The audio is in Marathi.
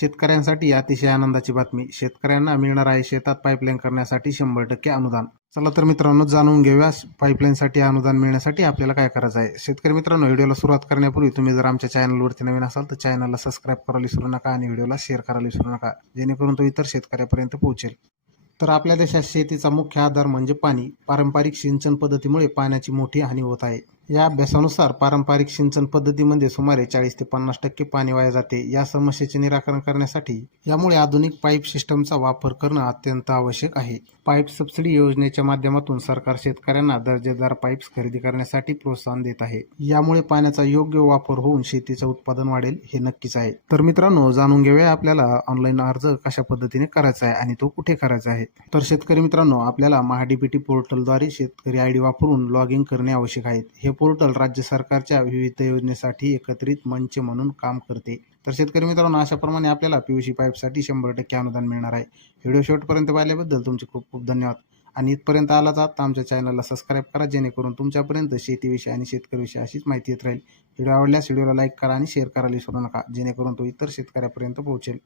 शेतकऱ्यांसाठी अतिशय आनंदाची बातमी. शेतकऱ्यांना मिळणार आहे शेतात पाईपलाईन करण्यासाठी 100% अनुदान. चला तर मित्रांनो, जाणून घेऊया पाईपलाईनसाठी अनुदान मिळण्यासाठी आपल्याला काय करायचं आहे. शेतकरी मित्रांनो, व्हिडिओला सुरुवात करण्यापूर्वी तुम्ही जर आमच्या चॅनलवरती नवीन असाल तर चॅनलला सबस्क्राईब करायला विसरू नका आणि व्हिडिओला शेअर करायला विसरू नका, जेणेकरून तो इतर शेतकऱ्यापर्यंत पोहोचेल. तर आपल्या देशात शेतीचा मुख्य आधार म्हणजे पाणी. पारंपरिक सिंचन पद्धतीमुळे पाण्याची मोठी हानी होत आहे. या अभ्यासानुसार पारंपरिक सिंचन पद्धतीमध्ये सुमारे 40 ते 50% पाणी वाया जाते. या समस्येचे निराकरण करण्यासाठी यामुळे आधुनिक पाईप सिस्टमचा वापर करणं अत्यंत आवश्यक आहे. पाईप सबसिडी योजनेच्या माध्यमातून सरकार शेतकऱ्यांना दर्जेदार पाईप्स खरेदी करण्यासाठी प्रोत्साहन देत आहे. यामुळे पाण्याचा योग्य वापर होऊन शेतीचं उत्पादन वाढेल हे नक्कीच आहे. तर मित्रांनो, जाणून घेऊया आपल्याला ऑनलाईन अर्ज कशा पद्धतीने करायचा आहे आणि तो कुठे करायचा आहे. तर शेतकरी मित्रांनो, आपल्याला महाडीबीटी पोर्टलद्वारे शेतकरी आयडी वापरून लॉग इन करणे आवश्यक आहे. हे पोर्टल राज्य सरकारच्या विविध योजनेसाठी एकत्रित मंच म्हणून काम करते. तर शेतकरी मित्रांनो, अशाप्रमाणे आपल्याला पीयूसी पाईपसाठी 100% अनुदान मिळणार आहे. व्हिडिओ शेवटपर्यंत पाहिल्याबद्दल तुमचे खूप खूप धन्यवाद. आणि इथपर्यंत आलात तर आमच्या चॅनलला सबस्क्राईब करा, जेणेकरून तुमच्यापर्यंत शेतीविषयी आणि शेतकरीविषयी अशीच माहिती येत राहील. व्हिडिओ आवडल्यास व्हिडिओला लाईक करा आणि शेअर करायला विसरू नका, जेणेकरून तो इतर शेतकऱ्यापर्यंत पोहोचेल.